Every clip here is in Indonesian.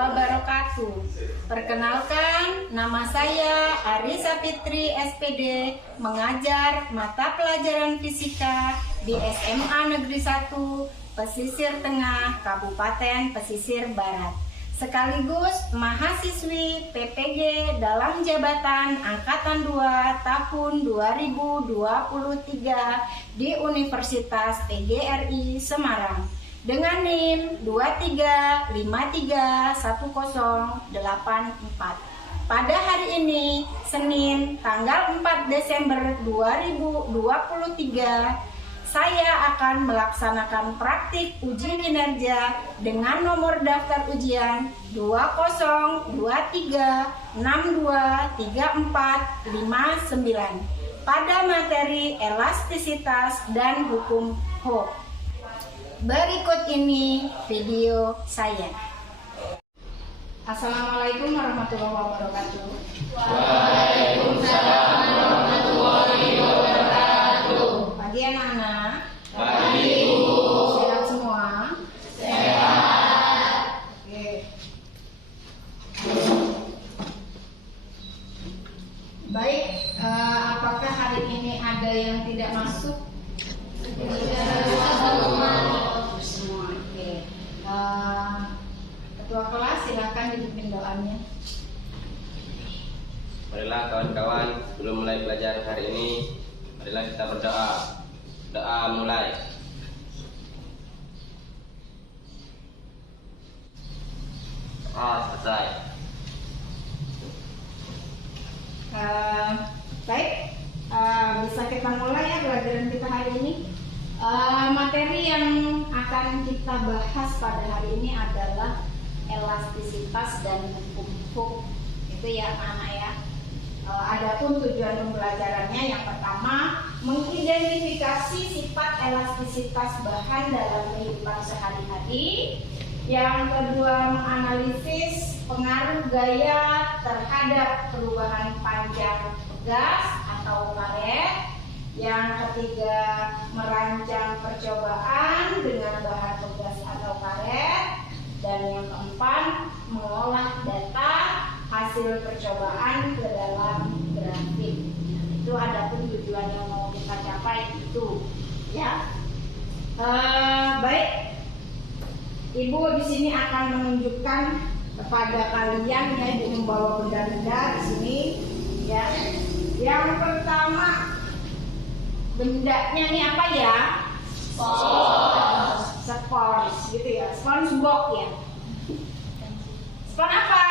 wabarakatuh. Perkenalkan, nama saya Arisa Fitri SPD, mengajar mata pelajaran fisika di SMA Negeri 1 Pesisir Tengah, Kabupaten Pesisir Barat. Sekaligus mahasiswi PPG dalam jabatan Angkatan 2 tahun 2023 di Universitas PGRI Semarang dengan NIM 23531084. Pada hari ini, Senin, tanggal 4 Desember 2023, saya akan melaksanakan praktik uji kinerja dengan nomor daftar ujian 2063623459 pada materi elastisitas dan hukum Hooke. Berikut ini video saya. Assalamualaikum warahmatullahi wabarakatuh. Waalaikumsalam warahmatullahi wabarakatuh. Pagi anak-anak. Pagi, Bu. Sehat semua? Sehat. Oke. Baik, apakah hari ini ada yang tidak masuk? Semua. Oke. Ketua kelas silakan dipimpin doanya. Marilah kawan-kawan, sebelum mulai belajar hari ini, marilah kita berdoa. Doa mulai. Selesai. Baik, bisa kita mulai ya pelajaran kita hari ini. Materi yang akan kita bahas pada hari ini adalah elastisitas dan hukum Hooke. Itu ya anak-anak ya. Adapun tujuan pembelajarannya, yang pertama mengidentifikasi sifat elastisitas bahan dalam kehidupan sehari-hari. Yang kedua, menganalisis pengaruh gaya terhadap perubahan panjang gas atau karet. Yang ketiga, merancang percobaan dengan bahan pegas atau karet. Dan yang keempat, mengolah data hasil percobaan ke dalam grafik. Itu adapun tujuan yang mau kita capai itu, ya. Baik, Ibu di sini akan menunjukkan kepada kalian ya, Ibu membawa benda-benda di sini, ya. Yang pertama, bendanya ini apa ya? Spons, gitu ya. SpongeBob ya. Spons apa?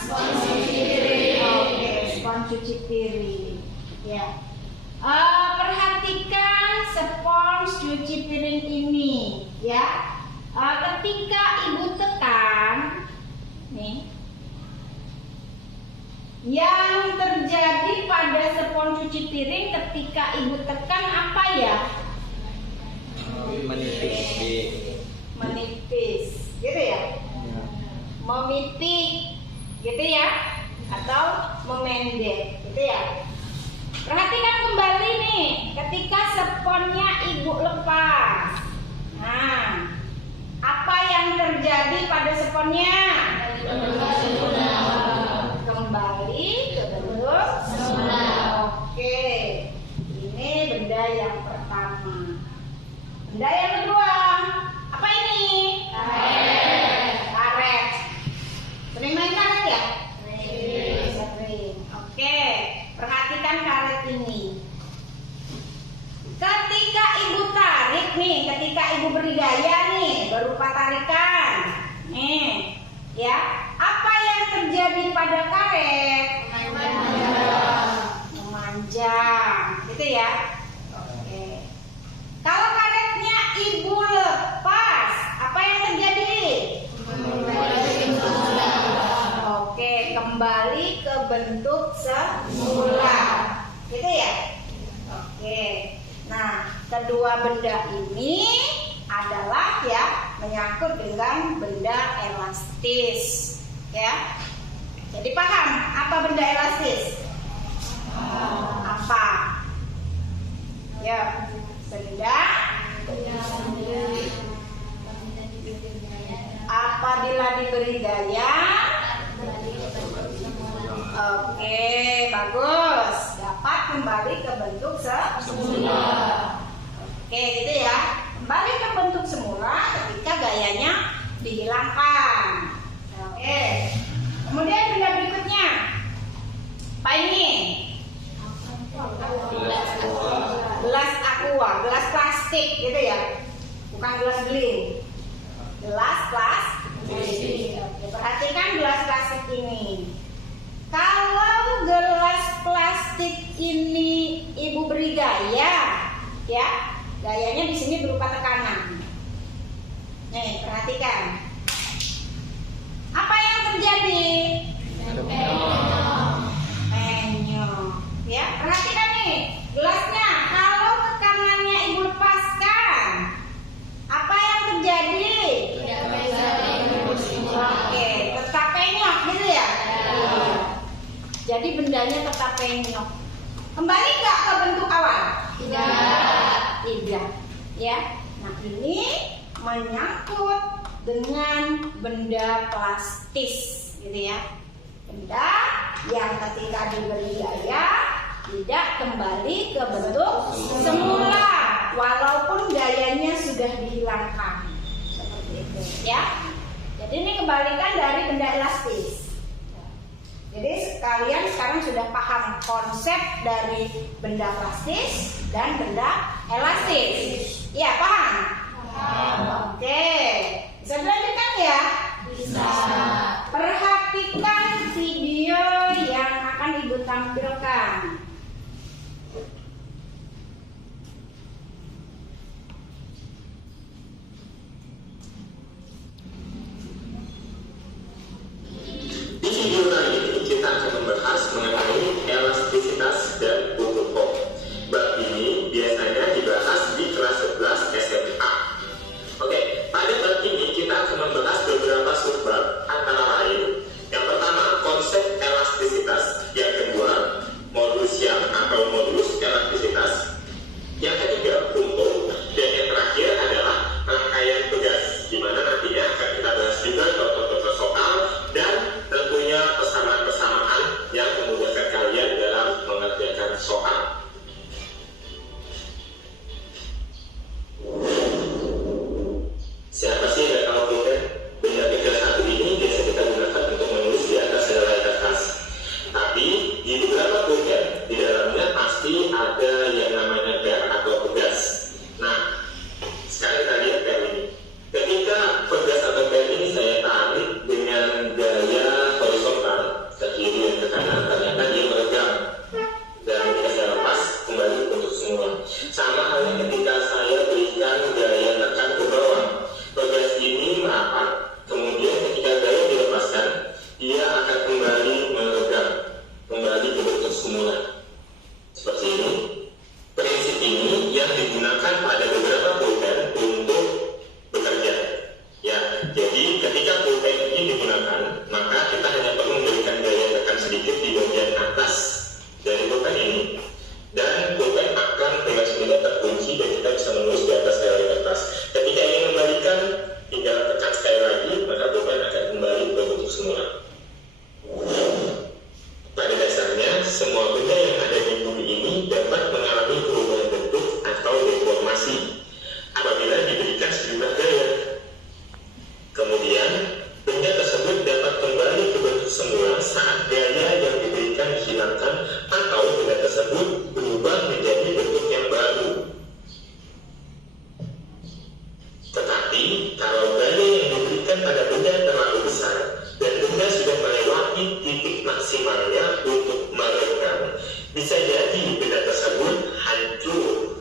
Spons cuci piring. Oke, spons cuci piring. Ya. Perhatikan spons cuci piring ini, ya. Ketika Ibu tekan, nih, yang terjadi pada spons cuci piring ketika Ibu tekan apa ya? Menipis, gitu ya? Memipik, gitu ya? Atau memendek, gitu ya? Perhatikan kembali nih, ketika sponnya Ibu lepas. Nah, apa yang terjadi pada sponnya? Kembali ke bentuk semula. Oke, ini benda yang pertama. Benda yang kedua, apa ini? Karet. Sering main karet ya? Sering. Oke, perhatikan karet ini. Ketika Ibu tarik nih, ketika Ibu beri gaya nih, berupa tarikan, nih, ya, apa yang terjadi pada karet? Memanjang, gitu ya. Oke. Kalau karetnya Ibu lepas, apa yang terjadi? Oke, kembali ke bentuk semula, gitu ya. Oke. Nah, kedua benda ini adalah ya menyangkut dengan benda elastis, ya. Jadi paham apa benda elastis? Apa? Ya, benda apabila diberi gaya. Oke, bagus. Dapat kembali ke bentuk semula. Oke, gitu ya. Kembali ke bentuk semula ketika gayanya dihilangkan. Oke. Kemudian benda berikutnya. Apa ini? Gelas aqua, gelas plastik gitu ya. Bukan gelas beling. Gelas plastik. Oke, perhatikan gelas plastik ini. Kalau gelas plastik ini ibu beri gaya, ya, gayanya di sini berupa tekanan. Nih, perhatikan. Apa yang terjadi? Penyok. Ya, perhatikan nih, gelasnya. Kalau tekanannya ibu lepaskan, apa yang terjadi? Oke, tetap penyok gitu ya. Jadi bendanya tetap penyok. Kembali nggak ke bentuk awal? Tidak. Ya. Nah, ini menyangkut dengan benda plastis, gitu ya. Benda yang ketika diberi gaya tidak kembali ke bentuk semula, walaupun gayanya sudah dihilangkan. Seperti itu, ya. Jadi ini kebalikan dari benda elastis. Jadi kalian sekarang sudah paham konsep dari benda plastis dan benda elastis. Iya, paham? Oke. Bisa dilanjutkan ya? Bisa. Perhatikan video yang akan ibu tampilkan. Di video kali ini kita akan membahas mengenai elastisitas dan bentuk form. Bab ini biasanya dibahas di kelas 11 SMA. Oke, pada bab ini kita akan membahas beberapa subbab, antara lain yang pertama konsep elastisitas, yang kedua modus elastisitas, yang ketiga bentuk, dan yang terakhir adalah rangkaian tugas, di mana nantinya akan kita bahas juga contoh-contoh soal dan tentunya persamaan-persamaan yang memudahkan kalian dalam mengerjakan soal. Siapa sih yang tahu pulpen? Benda-benda satu ini biasa kita gunakan untuk menulis di atas helai kertas. Tapi di beberapa pulpen di dalamnya pasti ada yang namanya pen atau pegas. Nah, sekarang kita lihat pen ini. Ketika pegas atau pen ini saya tarik dengan gaya horizontal ke kiri dan ke kanan, ternyata dia meregang. Dan ketika saya lepas kembali untuk semula. Sama halnya ketika saya berikan gaya tekan ke bawah, pegas ini merapat, kemudian ketika gaya dilepaskan, dia akan kembali meregang, kembali ke bentuk semula. Seperti ini. Prinsip ini yang digunakan pada beberapa pulpen untuk bekerja. Ya, jadi ketika pulpen ini digunakan, maka kita hanya perlu memberikan gaya tekan sedikit di bagian atas dari pulpen ini, dan pulpen akan dengan mudah terkunci dan kita bisa menulis di atas helai kertas. Ketika ingin membalikan, tinggal tekan sekali lagi, maka pulpen akan kembali ke bentuk semula. Pada dasarnya, semua benda yang ada di bumi ini dapat mengalami perubahan bentuk atau deformasi apabila diberikan sejumlah gaya. Kemudian, benda tersebut dapat kembali ke bentuk semula saat gaya yang diberikan dihilangkan atau benda tersebut berubah menjadi bentuk yang baru. Tetapi, kalau gaya yang diberikan pada benda terlalu besar dan benda sudah melewati titik maksimalnya untuk meregang, bisa jadi benda tersebut hancur.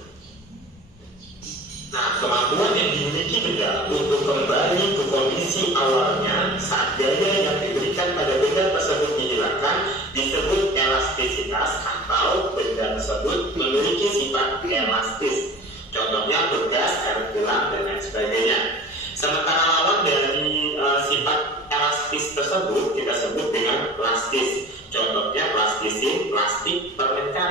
Nah, kemampuan yang dimiliki benda untuk kembali ke kondisi awalnya saat gaya yang diberikan pada benda tersebut dihilangkan disebut elastisitas, atau benda tersebut memiliki sifat elastis. Contohnya bekas, air gelang, dan lain sebagainya. Sementara lawan dari sifat elastis tersebut kita sebut dengan plastis. Contohnya plastisin, plastik, permen karet.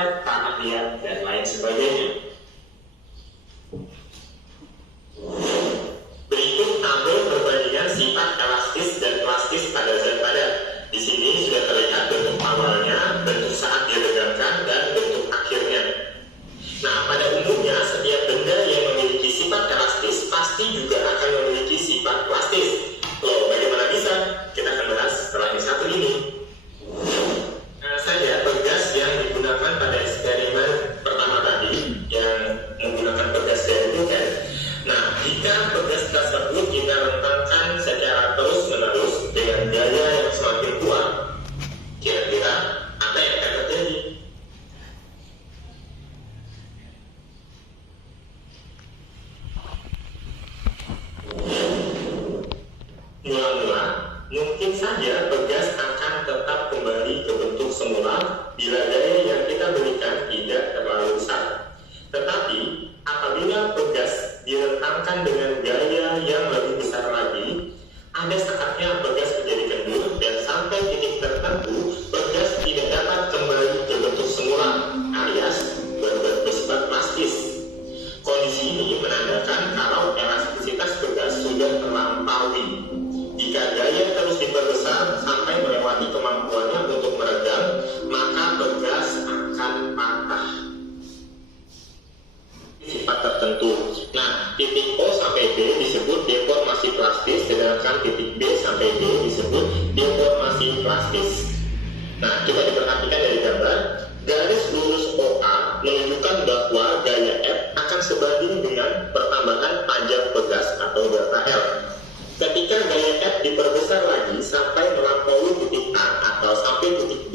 bila gaya yang kita berikan tidak terlalu besar. Tetapi apabila pegas direntangkan dengan gaya yang lebih besar lagi, ada saatnya pegas menjadi kendor dan sampai titik tertentu pegas tidak dapat kembali ke bentuk semula alias bersifat plastis. Kondisi ini menandakan kalau elastisitas pegas sudah terlampaui. Jika gaya terus diperbesar sampai melewati kemampuannya untuk meredam, maka pegas akan patah. Sifat tertentu. Nah, titik O sampai B disebut deformasi plastis, sedangkan titik B sampai D disebut deformasi plastis. Nah, coba diperhatikan dari gambar. Garis lurus OA menunjukkan bahwa gaya F akan sebanding dengan pertambahan panjang pegas atau delta L. Ketika gaya F diperbesar lagi sampai melampaui titik A atau sampai titik B,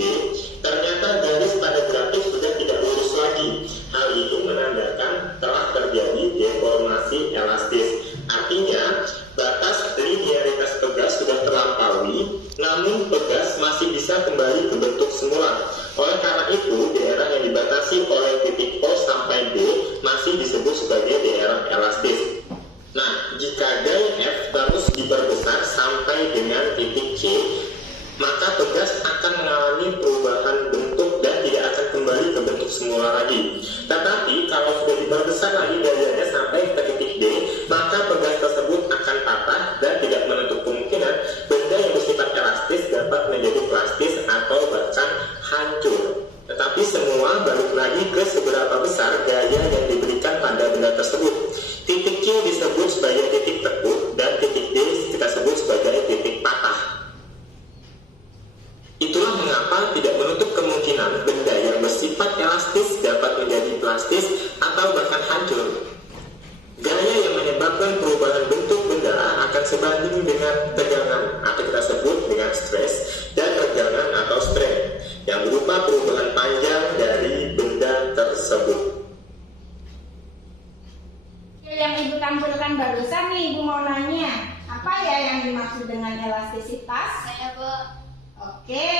ternyata garis pada grafik sudah tidak lurus lagi. Hal itu menandakan telah terjadi deformasi elastis. Artinya, batas linearitas pegas sudah terlampaui, namun pegas masih bisa kembali ke bentuk semula. Oleh karena itu, daerah yang dibatasi oleh titik O sampai B masih disebut sebagai daerah elastis. Nah, jika gaya F terus diperbesar sampai dengan titik C, maka pegas akan mengalami perubahan bentuk dan tidak akan kembali ke bentuk semula lagi. Tetapi kalau sudah diperbesar lagi gayanya sampai ke titik D, maka pegas tersebut akan patah dan tidak menutup kemungkinan benda yang bersifat elastis dapat menjadi plastis atau bahkan hancur. Tetapi semua balik lagi ke seberapa besar gaya yang diberikan pada benda tersebut. Titik Q disebut sebagai titik tekuk dan titik D kita sebut sebagai titik patah. Itulah mengapa tidak menutup kemungkinan benda yang bersifat elastis dapat menjadi plastis atau bahkan hancur. Gaya yang menyebabkan perubahan bentuk benda akan sebanding dengan tegangan atau kita sebut dengan stres dan regangan atau strain yang berupa perubahan panjang dari benda tersebut. Yang Ibu tampilkan barusan nih, Ibu mau nanya, apa ya yang dimaksud dengan elastisitas? Saya, Bu. Oke,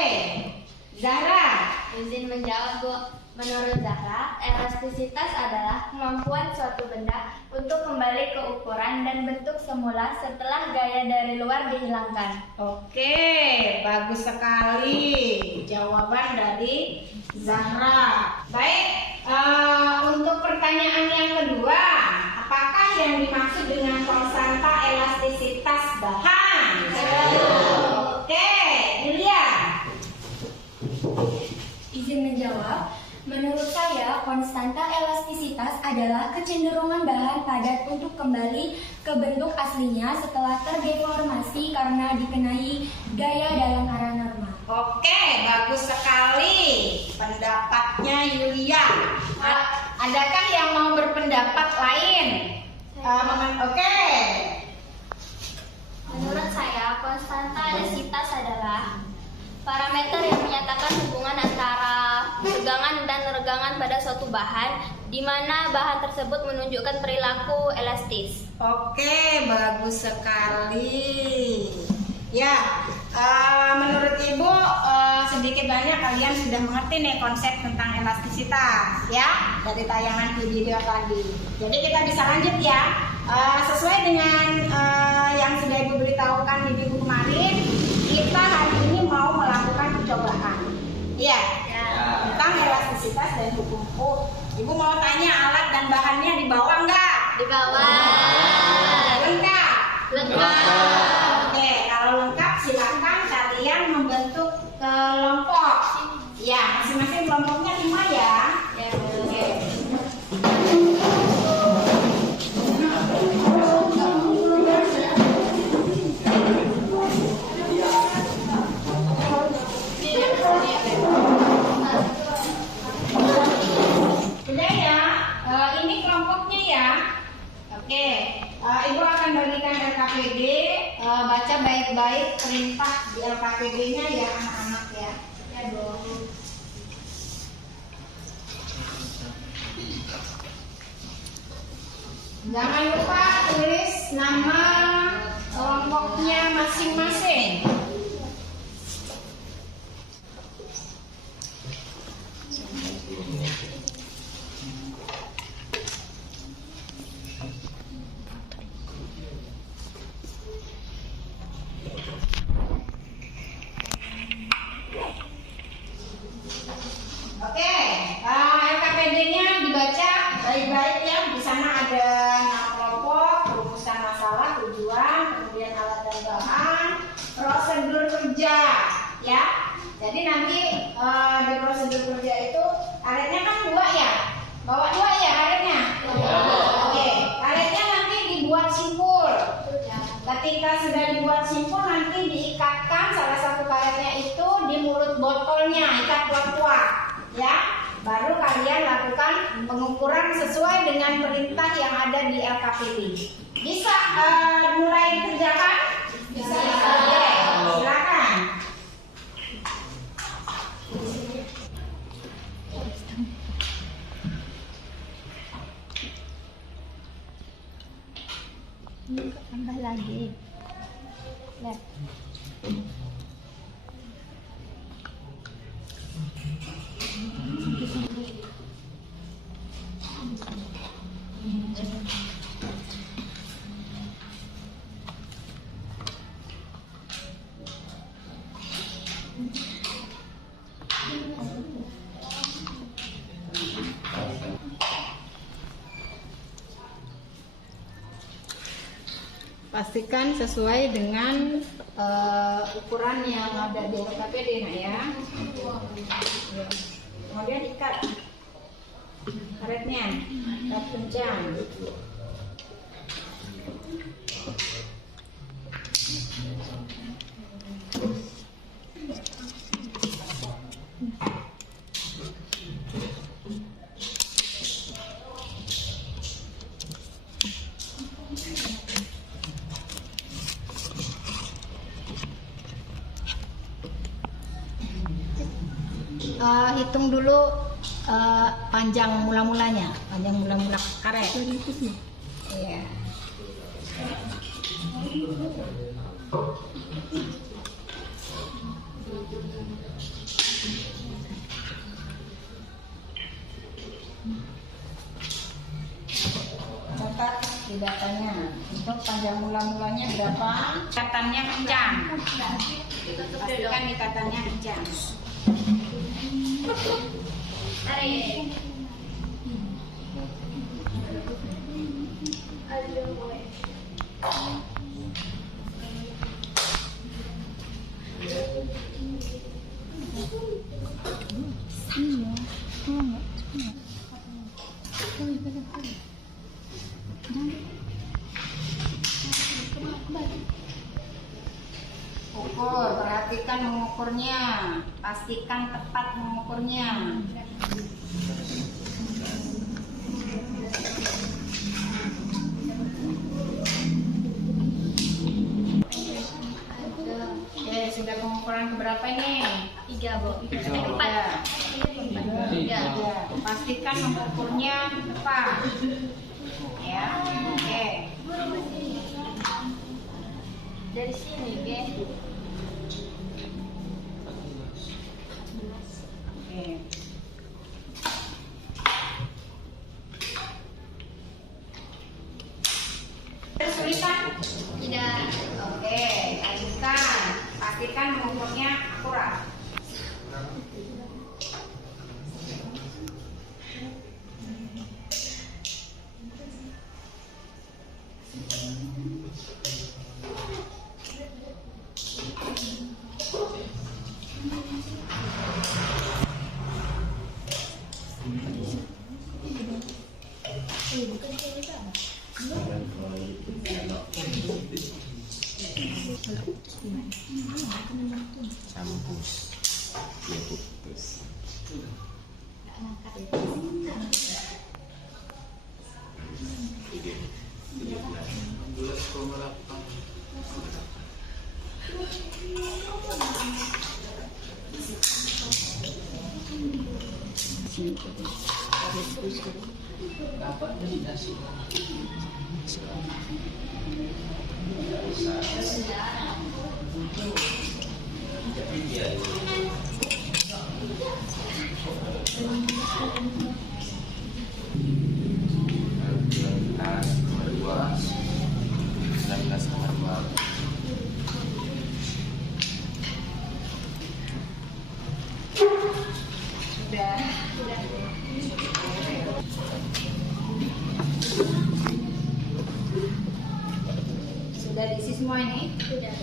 Zahra. Izin menjawab, Bu. Menurut Zahra, elastisitas adalah kemampuan suatu benda untuk kembali ke ukuran dan bentuk semula setelah gaya dari luar dihilangkan. Oke, bagus sekali jawaban dari Zahra. Baik, untuk pertanyaan yang kedua, apakah yang dimaksud dengan konstanta elastisitas bahan? Oke, Julia. Izin menjawab, menurut saya konstanta elastisitas adalah kecenderungan bahan padat untuk kembali ke bentuk aslinya setelah terdeformasi karena dikenai gaya dalam arah normal. Oke, bagus sekali pendapatnya Yulia. Adakah yang mau berpendapat lain? Oke. Menurut saya, konstanta elastisitas adalah parameter yang menyatakan hubungan antara tegangan dan regangan pada suatu bahan, di mana bahan tersebut menunjukkan perilaku elastis. Oke, bagus sekali. Ya, menurut Ibu sedikit banyak kalian sudah mengerti nih konsep tentang elastisitas ya dari tayangan video tadi. Jadi kita bisa lanjut ya. Sesuai dengan yang sudah Ibu beritahukan di minggu kemarin, kita hari ini mau melakukan percobaan. Iya. Tentang elastisitas dan hukum Ohm. Ibu mau tanya alat dan bahannya dibawa enggak? Di bawah. Lengkap. Lengkap. Oke, kalau lengkap silakan kalian membentuk kelompok. Ya, masing-masing kelompoknya 5 ya. Ya, Oke. Sudah ya, ini kelompoknya ya. Oke, Ibu akan bagikan LKPD, baca baik-baik perintah di LKPD-nya ya anak-anak ya. Ya dong. Jangan lupa tulis nama kelompoknya masing-masing. Oke, LKPD-nya dibaca baik-baik ya. Di sana ada nama kelompok, perumusan masalah, tujuan, kemudian alat dan bahan, prosedur kerja, ya. Jadi nanti di prosedur kerja itu karetnya kan 2 ya, bawa 2 ya karetnya. Oke, karetnya nanti dibuat simpul. Ketika sudah dibuat simpul nanti diikatkan salah satu karetnya itu di mulut botolnya, ikat kuat-kuat, ya. Baru kalian lakukan pengukuran sesuai dengan perintah yang ada di LKPD. Bisa mulai dikerjakan? Bisa. Oke, silakan. Tambah lagi. Lihat. Pastikan sesuai dengan ukuran yang ada di LKPD, nak ya. Kemudian ikat karetnya, ikat kencang. Hitung dulu panjang mula-mulanya, panjang mula-mula karet. Iya. Catat di datanya. Untuk panjang mula-mulanya berapa? Ikatannya kencang. Pastikan ikatannya kencang. Tarik. Ukur, perhatikan mengukurnya, pastikan tepat mengukurnya. Oke, sudah pengukuran keberapa ini? 3, Bu. 4. 3. Pastikan mengukurnya tepat. Ya, oke. Dari sini, Ge. Oke. Kesulitan? Tidak. Oke, lanjutkan. Pastikan mengukurnya akurat. Sudah. Sudah diisi semua ini? Sudah.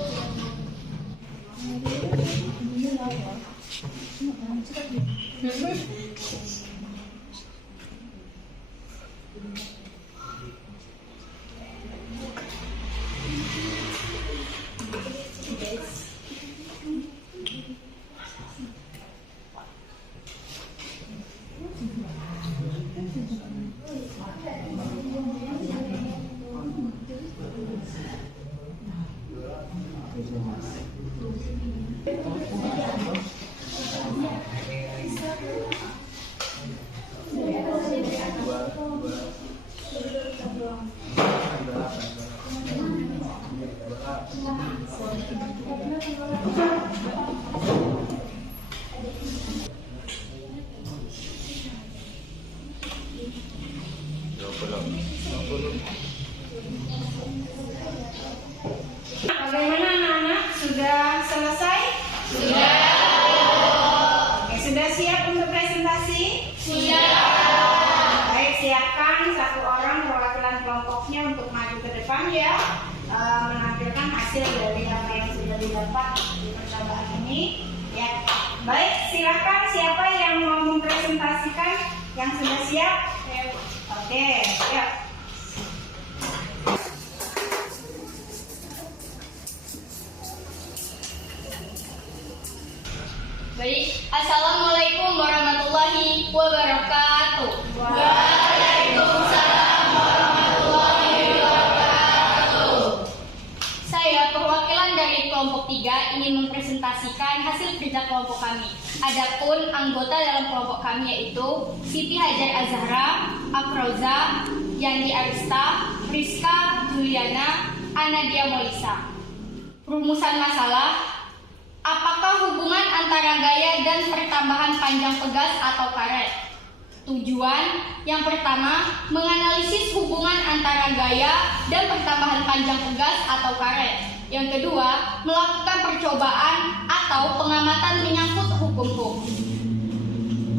Bagaimana anak-anak? Sudah selesai? Sudah. Oke, sudah siap untuk presentasi? Siap. Baik, siapkan satu orang perwakilan kelompoknya untuk maju ke depan ya, menampilkan hasil dari apa yang sudah didapat di percobaan ini. Ya, baik, silakan siapa yang mau mempresentasikan yang sudah siap? Oke, siap. Baik, Assalamualaikum warahmatullahi wabarakatuh. Waalaikumsalam warahmatullahi wabarakatuh. Saya perwakilan dari kelompok 3 ingin mempresentasikan hasil kerja kelompok kami. Adapun anggota dalam kelompok kami yaitu Siti Hajar Azhara, Afroza, Yani Arista, Rizka, Juliana, Anadia Molisa. Rumusan masalah: apakah hubungan antara gaya dan pertambahan panjang pegas atau karet? Tujuan yang pertama, menganalisis hubungan antara gaya dan pertambahan panjang pegas atau karet. Yang kedua, melakukan percobaan atau pengamatan menyangkut hukum.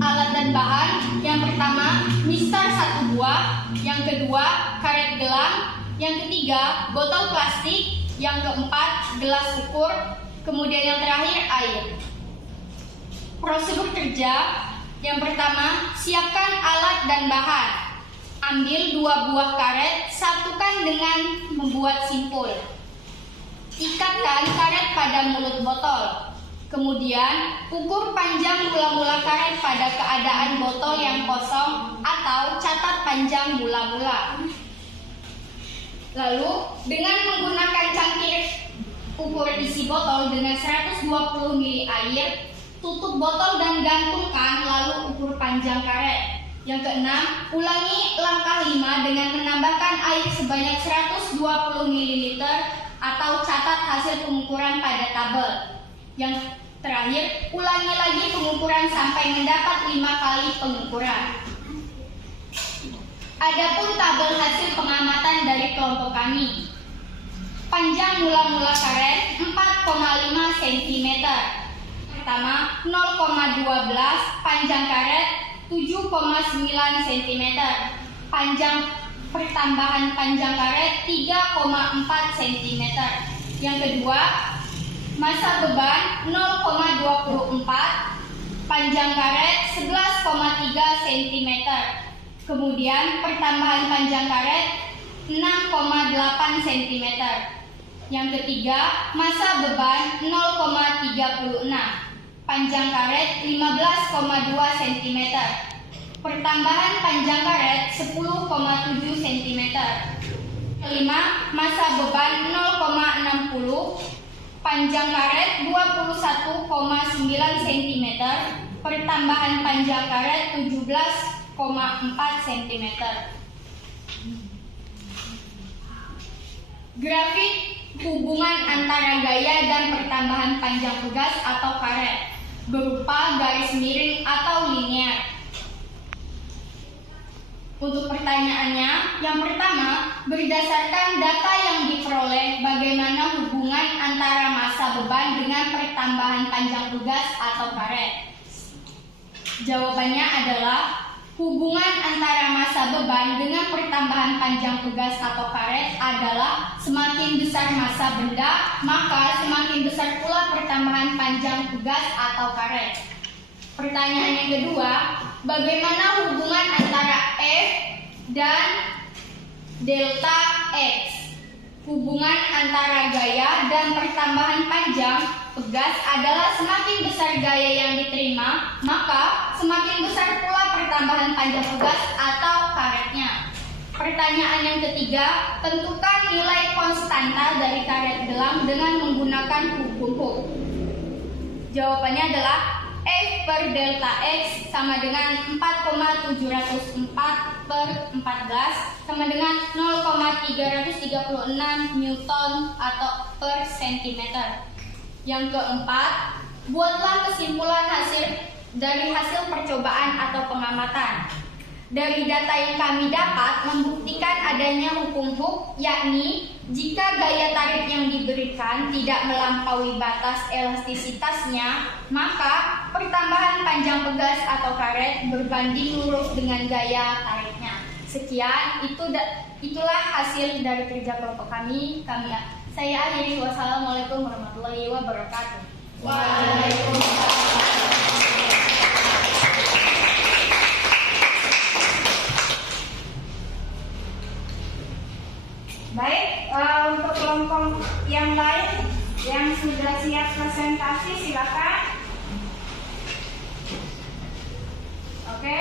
Alat dan bahan: yang pertama, mistar 1 buah, yang kedua, karet gelang, yang ketiga, botol plastik, yang keempat, gelas ukur, kemudian yang terakhir air. Prosedur kerja: yang pertama, siapkan alat dan bahan. Ambil 2 buah karet, satukan dengan membuat simpul. Ikatkan karet pada mulut botol. Kemudian, ukur panjang mula-mula karet pada keadaan botol yang kosong atau catat panjang mula-mula. Lalu, dengan menggunakan cangkir ukur isi botol dengan 120 ml air, tutup botol dan gantungkan, lalu ukur panjang karet. Yang keenam, ulangi langkah 5 dengan menambahkan air sebanyak 120 ml atau catat hasil pengukuran pada tabel. Yang terakhir, ulangi lagi pengukuran sampai mendapat 5 kali pengukuran. Adapun tabel hasil pengamatan dari kelompok kami: panjang mula-mula karet 4,5 cm. Pertama, 0,12, panjang karet 7,9 cm. Panjang pertambahan panjang karet 3,4 cm. Yang kedua, masa beban 0,24, panjang karet 11,3 cm. Kemudian pertambahan panjang karet 6,8 cm. Yang ketiga, masa beban 0,36, panjang karet 15,2 cm. Pertambahan panjang karet 10,7 cm. Kelima, masa beban 0,60, panjang karet 21,9 cm. Pertambahan panjang karet 17,4 cm. Grafik hubungan antara gaya dan pertambahan panjang pegas atau karet berupa garis miring atau linear. Untuk pertanyaannya, yang pertama, berdasarkan data yang diperoleh, bagaimana hubungan antara masa beban dengan pertambahan panjang pegas atau karet? Jawabannya adalah hubungan antara massa beban dengan pertambahan panjang pegas atau karet adalah semakin besar massa benda, maka semakin besar pula pertambahan panjang pegas atau karet. Pertanyaan yang kedua, bagaimana hubungan antara F dan delta X? Hubungan antara gaya dan pertambahan panjang pegas adalah semakin besar gaya yang diterima, maka semakin besar pula pertambahan panjang pegas atau karetnya. Pertanyaan yang ketiga, tentukan nilai konstanta dari karet gelang dengan menggunakan hukum Hooke. Jawabannya adalah F per delta X sama dengan 4,704 per 14 sama dengan 0,336 Newton atau per centimeter. Yang keempat, buatlah kesimpulan dari hasil percobaan atau pengamatan. Dari data yang kami dapat membuktikan adanya hukum Hooke, yakni jika gaya tarik yang diberikan tidak melampaui batas elastisitasnya, maka pertambahan panjang pegas atau karet berbanding lurus dengan gaya tariknya. Sekian, itulah hasil dari kerja kelompok kami. Saya akhiri. Wassalamualaikum warahmatullahi wabarakatuh. Waalaikumsalam. Baik, untuk kelompok yang lain yang sudah siap presentasi silakan. Oke.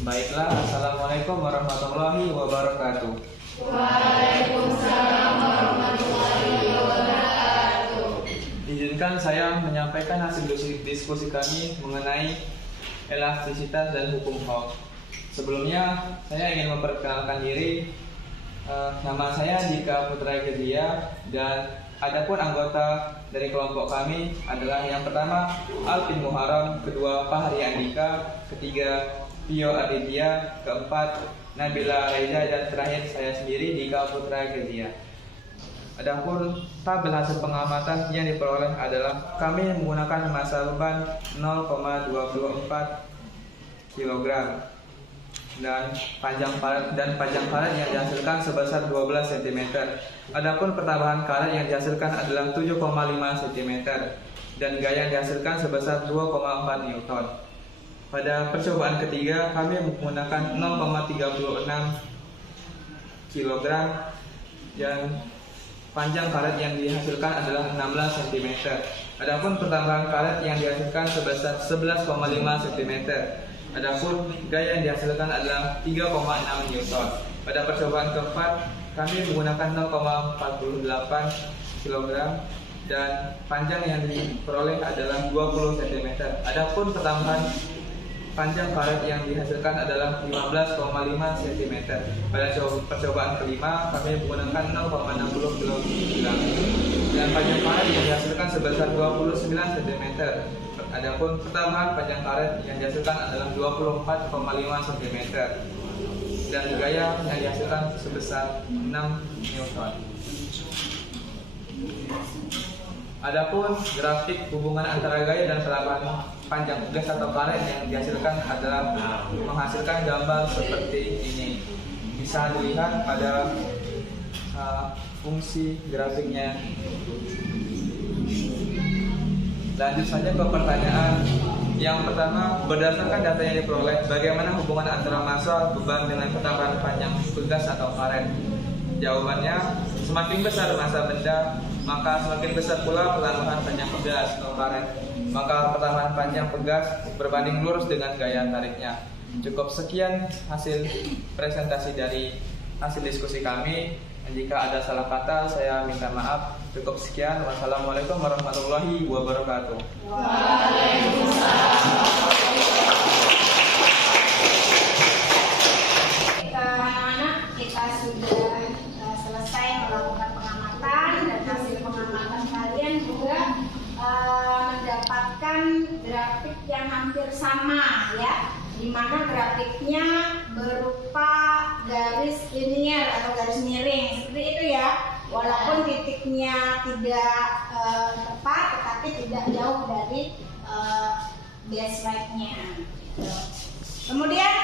Baiklah, Assalamualaikum warahmatullahi wabarakatuh. Waalaikumsalam warahmatullahi wabarakatuh. Izinkan saya menyampaikan hasil diskusi kami mengenai elastisitas dan hukum Hooke. Sebelumnya, saya ingin memperkenalkan diri. Nama saya Dika Putra Kezia, dan adapun anggota dari kelompok kami adalah yang pertama Alvin Muharram, kedua Fahri Andika, ketiga Pio Aditya, keempat Nabila Reza, dan terakhir saya sendiri Dika Putra Kezia. Adapun tabel hasil pengamatan yang diperoleh adalah kami menggunakan massa beban 0,24 kg dan panjang karet yang dihasilkan sebesar 12 cm. Adapun pertambahan karet yang dihasilkan adalah 7,5 cm dan gaya yang dihasilkan sebesar 2,4 Newton. Pada percobaan ketiga, kami menggunakan 0,36 kg dan panjang karet yang dihasilkan adalah 16 cm. Adapun pertambahan karet yang dihasilkan sebesar 11,5 cm. Adapun gaya yang dihasilkan adalah 3,6 Newton. Pada percobaan keempat, kami menggunakan 0,48 kg dan panjang yang diperoleh adalah 20 cm. Adapun pertambahan panjang karet yang dihasilkan adalah 15,5 cm. Pada percobaan kelima, kami menggunakan 0,60 kg dan panjang karet yang dihasilkan sebesar 29 cm. Adapun pertambahan panjang karet yang dihasilkan adalah 24,5 cm dan gaya yang dihasilkan sebesar 6 Newton. Adapun grafik hubungan antara gaya dan pertambahan panjang pegas atau karet yang dihasilkan adalah menghasilkan gambar seperti ini. Bisa dilihat pada fungsi grafiknya. Lanjut saja ke pertanyaan yang pertama. Berdasarkan data yang diperoleh, bagaimana hubungan antara massa beban dengan pertambahan panjang pegas atau karet? Jawabannya, semakin besar massa benda, maka semakin besar pula pertambahan panjang pegas atau karet. Maka pertambahan panjang pegas berbanding lurus dengan gaya tariknya. Cukup sekian hasil presentasi dari hasil diskusi kami. Jika ada salah kata, saya minta maaf. Cukup sekian. Wassalamualaikum warahmatullahi wabarakatuh. Waalaikumsalam. Anak-anak, kita sudah selesai melakukan pengamatan, dan hasil pengamatan kalian juga mendapatkan grafik yang hampir sama, ya. di mana grafiknya berupa garis linier atau garis miring seperti itu ya. Walaupun titiknya tidak tepat, tetapi tidak jauh dari baseline-nya. Gitu. Kemudian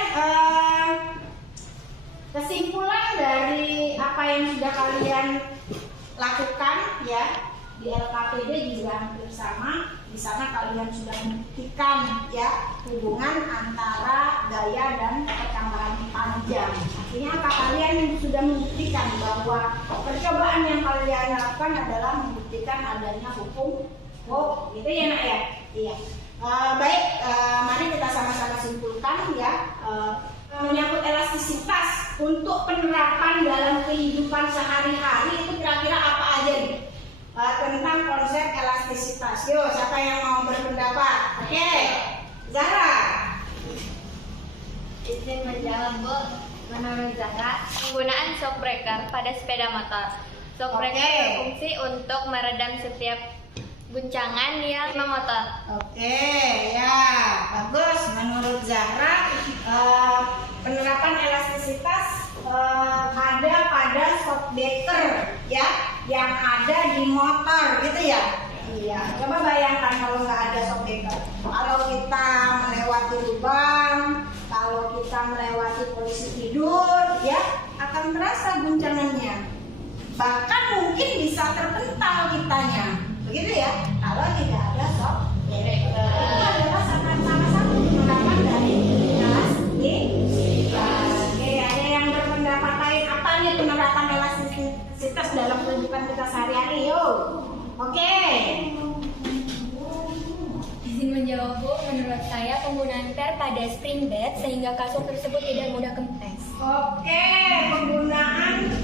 kesimpulan dari apa yang sudah kalian lakukan ya di LKPD juga hampir sama. Di sana kalian sudah membuktikan ya hubungan antara gaya dan pertambahan panjang. Artinya apa? Kalian sudah membuktikan bahwa percobaan yang kalian lakukan adalah membuktikan adanya hukum. Oh, gitu ya nak ya? Iya. Baik, mari kita sama-sama simpulkan ya. Menyangkut elastisitas untuk penerapan dalam kehidupan sehari-hari itu kira-kira apa aja nih? Tentang konsep elastisitas. Yuk, siapa yang mau berpendapat? Oke, Zara. Izin menjawab, Bu. Menurut Zahra, penggunaan shock breaker pada sepeda motor. Shock breaker berfungsi untuk meredam setiap guncangan yang memotor. Oke, ya, bagus. Menurut Zahra, penerapan elastisitas ada pada shock breaker ya, yang ada di motor, gitu ya. Iya. Coba bayangkan kalau nggak ada shock breaker. Kalau kita melewati lubang, kalau kita melewati posisi tidur, ya akan terasa guncangannya. Bahkan mungkin bisa terpental kitanya, begitu ya. Kalau tidak ada shock breaker, itu adalah salah satu penerapan dari elastisitas. Oke, ada yang berpendapat lain? Apa nih penerapan elastisitas dalam kehidupan kita sehari-hari? Yuk. Oke. Izin menjawab, Bu. Menurut saya penggunaan per pada spring bed sehingga kasur tersebut tidak mudah kempes. Oke, penggunaan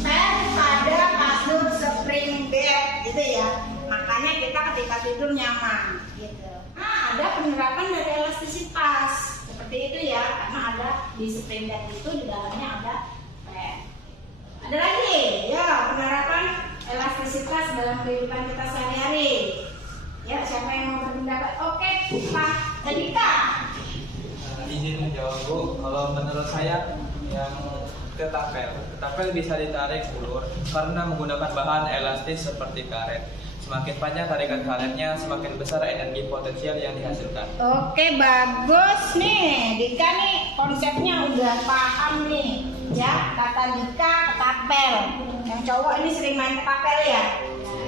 per pada kasur spring bed gitu ya. Makanya kita ketika tidur nyaman gitu. Nah, ada penerapan dari elastisitas seperti itu ya, karena ada di spring bed itu di dalamnya ada per. Ada lagi ya penerapan elastisitas dalam kehidupan kita sehari-hari. Ya, siapa yang mau berpendapat? Oke, Pak Adika. Izin menjawab, Bu. Kalau menurut saya yang ketapel bisa ditarik ulur karena menggunakan bahan elastis seperti karet. Semakin panjang tarikan karetnya, semakin besar energi potensial yang dihasilkan. Oke, bagus nih. Dika nih konsepnya udah paham nih. Ya, kata Dika ketapel. Yang cowok ini sering main ketapel ya.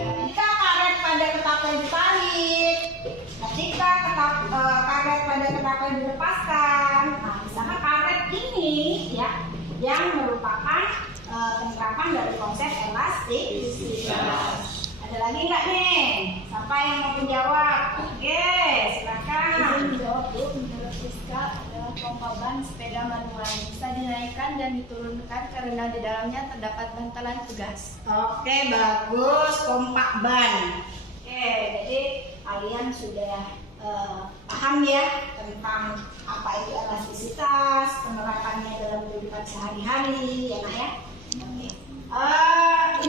Jika karet pada ketapel ditarik, ketika karet pada ketapel dilepaskan, nah misalnya karet ini ya yang merupakan penerapan dari konsep elastisitas. Ada lagi nggak nih? Siapa yang mau menjawab? Oke, silakan. Menjawab, Bu. Menurut Rizka adalah pompa ban sepeda manual, bisa dinaikkan dan diturunkan karena di dalamnya terdapat bantalan pegas. Oke, bagus, pompa ban. Oke, jadi kalian sudah paham ya tentang apa itu elastisitas, penerapannya dalam kehidupan sehari-hari, ya nak ya. Oke.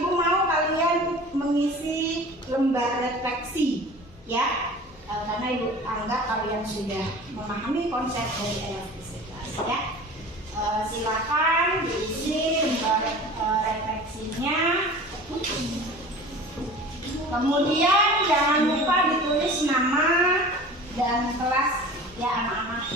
Ibu mau kalian mengisi lembar refleksi, ya, karena ibu anggap kalian sudah memahami konsep dari elastisitas, ya. Silakan diisi lembar refleksinya. Kemudian jangan lupa ditulis nama dan kelas ya anak-anak.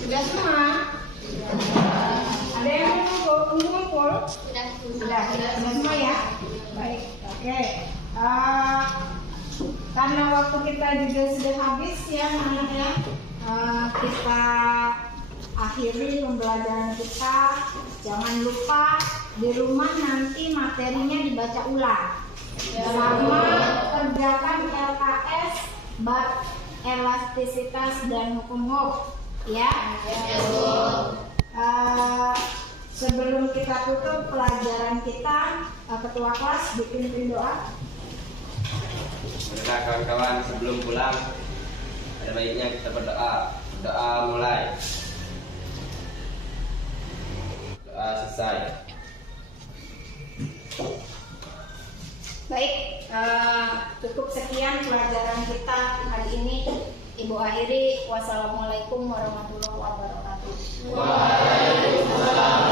Sudah semua? Ada yang mengumpul? Sudah semua ya? Baik, oke. Karena waktu kita juga sudah habis ya anak-anak, kita akhiri pembelajaran kita. Jangan lupa di rumah nanti materinya dibaca ulang. Sama kerjakan LKS, bab elastisitas dan hukum Hooke. Ya. Sebelum kita tutup pelajaran kita, ketua kelas dipimpin doa. Mereka kawan-kawan, sebelum pulang ada baiknya kita berdoa. Doa mulai, doa selesai. Baik, cukup sekian pelajaran kita hari ini. Ibu akhiri, wassalamualaikum warahmatullahi wabarakatuh. Waalaikumsalam.